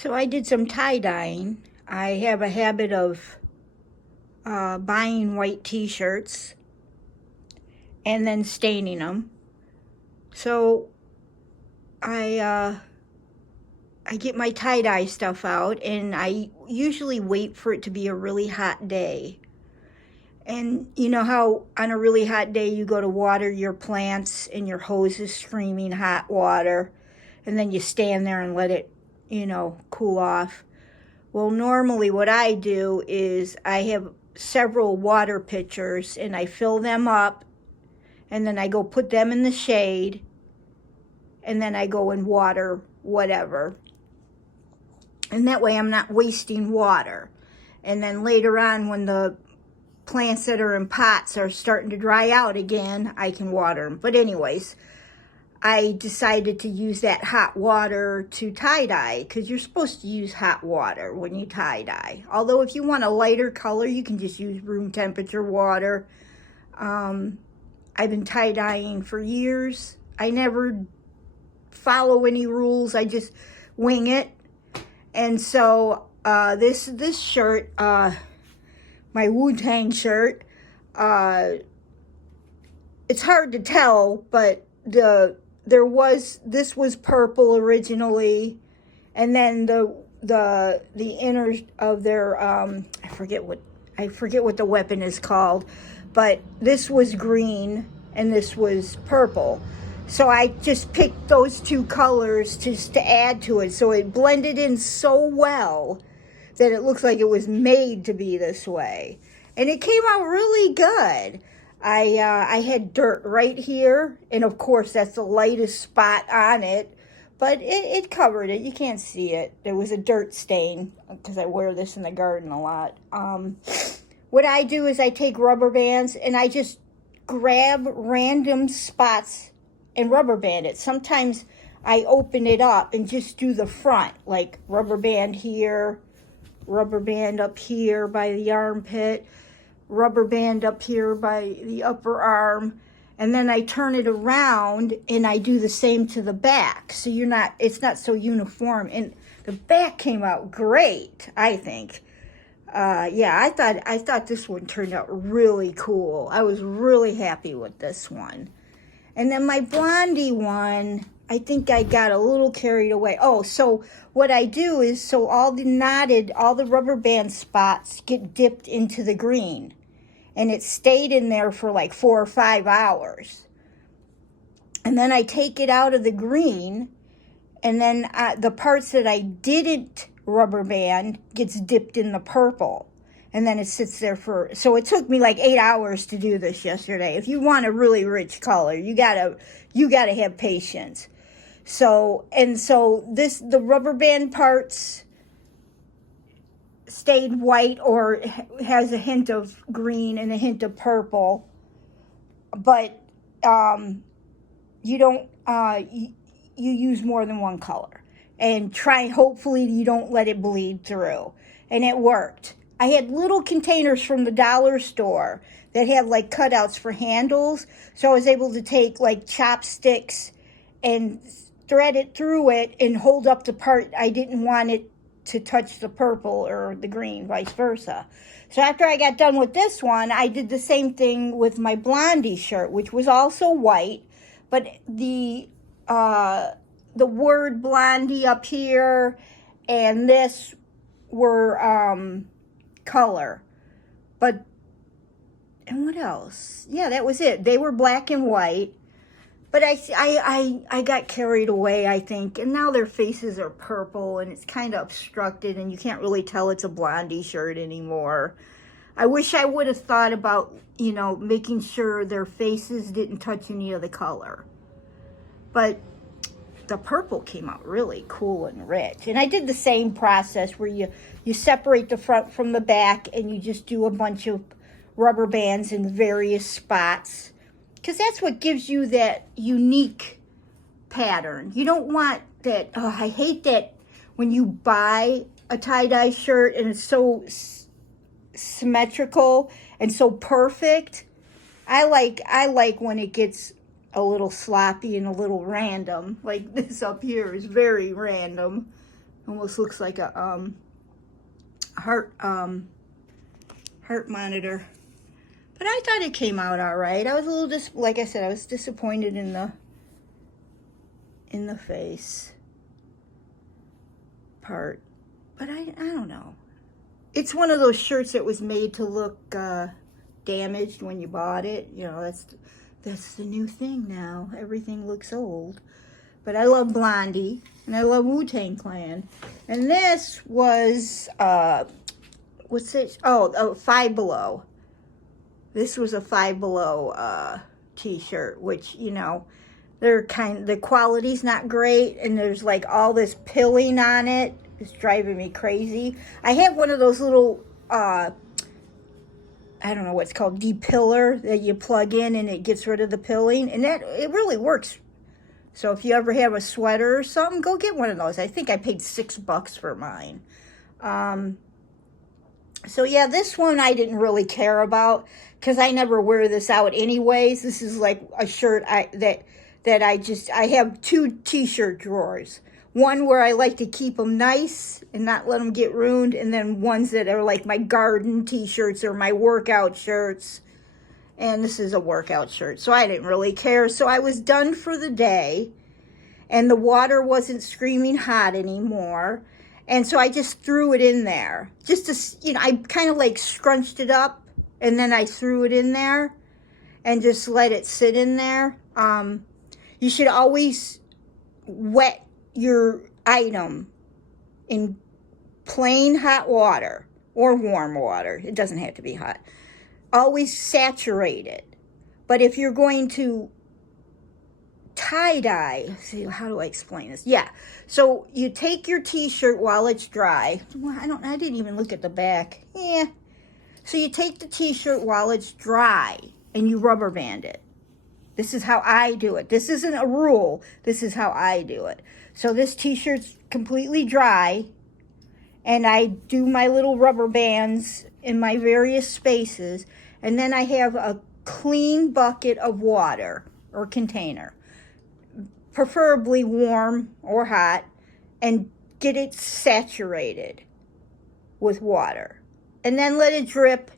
So I did some tie-dyeing. I have a habit of buying white t-shirts and then staining them. So I get my tie-dye stuff out, and I usually wait for it to be a really hot day. And you know how on a really hot day you go to water your plants and your hose is streaming hot water, and then you stand there and let it, cool off. Well, normally what I do is I have several water pitchers and I fill them up, and then I go put them in the shade, and then I go and water whatever. And that way I'm not wasting water. And then later on, when the plants that are in pots are starting to dry out again, I can water them. But anyways, I decided to use that hot water to tie-dye, because you're supposed to use hot water when you tie-dye. Although if you want a lighter color, you can just use room temperature water. I've been tie-dyeing for years. I never follow any rules. I just wing it. And so this shirt, my Wu-Tang shirt, it's hard to tell, but this was purple originally, and then the inner of their I forget what the weapon is called, but this was green and this was purple. So I just picked those two colors just to add to it, so it blended in so well that it looks like it was made to be this way, and it came out really good. I had dirt right here, and of course that's the lightest spot on it, but it covered it. You can't see it. There was a dirt stain because I wear this in the garden a lot. What I do is I take rubber bands and I just grab random spots and rubber band it. Sometimes I open it up and just do the front, like rubber band here, rubber band up here by the armpit, rubber band up here by the upper arm, and then I turn it around and I do the same to the back. So it's not so uniform, and the back came out great, I think. Yeah, I thought this one turned out really cool. I was really happy with this one. And then my blondie one, I think I got a little carried away. Oh, so what I do is, so all the rubber band spots get dipped into the green. And it stayed in there for like 4 or 5 hours. And then I take it out of the green, and then the parts that I didn't rubber band gets dipped in the purple. And then it sits there so it took me like 8 hours to do this yesterday. If you want a really rich color, you gotta have patience. So the rubber band parts stayed white or has a hint of green and a hint of purple, but you don't you use more than one color, and hopefully you don't let it bleed through. And it worked. I had little containers from the dollar store that have like cutouts for handles, so I was able to take like chopsticks and thread it through it and hold up the part I didn't want it to touch the purple or the green, vice versa. So after I got done with this one, I did the same thing with my blondie shirt, which was also white, but the word blondie up here and this were color. And what else? Yeah, that was it. They were black and white. But I got carried away, I think, and now their faces are purple, and it's kind of obstructed, and you can't really tell it's a blondie shirt anymore. I wish I would have thought about, making sure their faces didn't touch any of the color. But the purple came out really cool and rich. And I did the same process where you separate the front from the back, and you just do a bunch of rubber bands in various spots, because that's what gives you that unique pattern. You don't want that. Oh, I hate that when you buy a tie-dye shirt and it's so symmetrical and so perfect. I like when it gets a little sloppy and a little random. Like this up here is very random. Almost looks like a heart monitor. But I thought it came out all right. I was a little like I said, I was disappointed in the face part. But I don't know. It's one of those shirts that was made to look damaged when you bought it. You know, that's the new thing now. Everything looks old. But I love Blondie, and I love Wu-Tang Clan. And this was, what's it? Oh, Five Below. This was a Five Below t-shirt, which, you know, the quality's not great, and there's like all this pilling on it. It's driving me crazy. I have one of those little, I don't know what's called, depiller that you plug in and it gets rid of the pilling, and it really works. So if you ever have a sweater or something, go get one of those. I think I paid $6 for mine. So yeah, this one I didn't really care about because I never wear this out anyways. This is like a shirt that I have two t-shirt drawers. One where I like to keep them nice and not let them get ruined, and then ones that are like my garden t-shirts or my workout shirts. And this is a workout shirt, so I didn't really care. So I was done for the day, and the water wasn't screaming hot anymore. And so I just threw it in there. Just to, you know, I kind of like scrunched it up, and then I threw it in there and just let it sit in there. You should always wet your item in plain hot water or warm water. It doesn't have to be hot. Always saturate it. But if you're going to tie-dye, see, how do I explain this? Yeah, so you take your t-shirt while it's dry. Well, I didn't even look at the back. Yeah. So you take the t-shirt while it's dry and you rubber band it. This is how I do it. This isn't a rule. This is how I do it. So this t-shirt's completely dry, and I do my little rubber bands in my various spaces, and then I have a clean bucket of water or container, preferably warm or hot, and get it saturated with water. And then let it drip,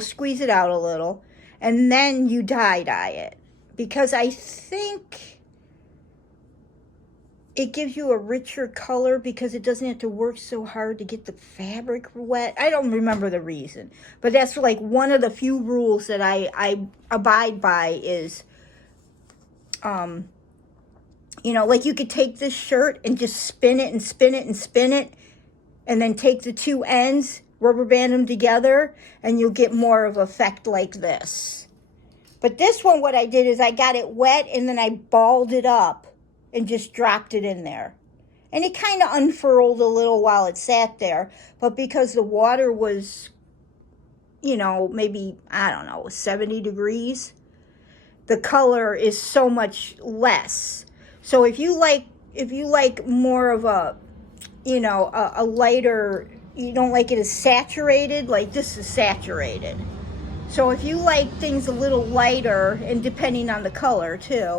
squeeze it out a little, and then you dye it. Because I think it gives you a richer color because it doesn't have to work so hard to get the fabric wet. I don't remember the reason, but that's like one of the few rules that I abide by is, like you could take this shirt and just spin it and spin it and spin it, and then take the two ends, rubber band them together, and you'll get more of an effect like this. But this one, what I did is I got it wet and then I balled it up and just dropped it in there. And it kind of unfurled a little while it sat there. But because the water was, maybe, 70 degrees, the color is so much less. So if you like more of a lighter, you don't like it as saturated, like this is saturated. So if you like things a little lighter, and depending on the color too,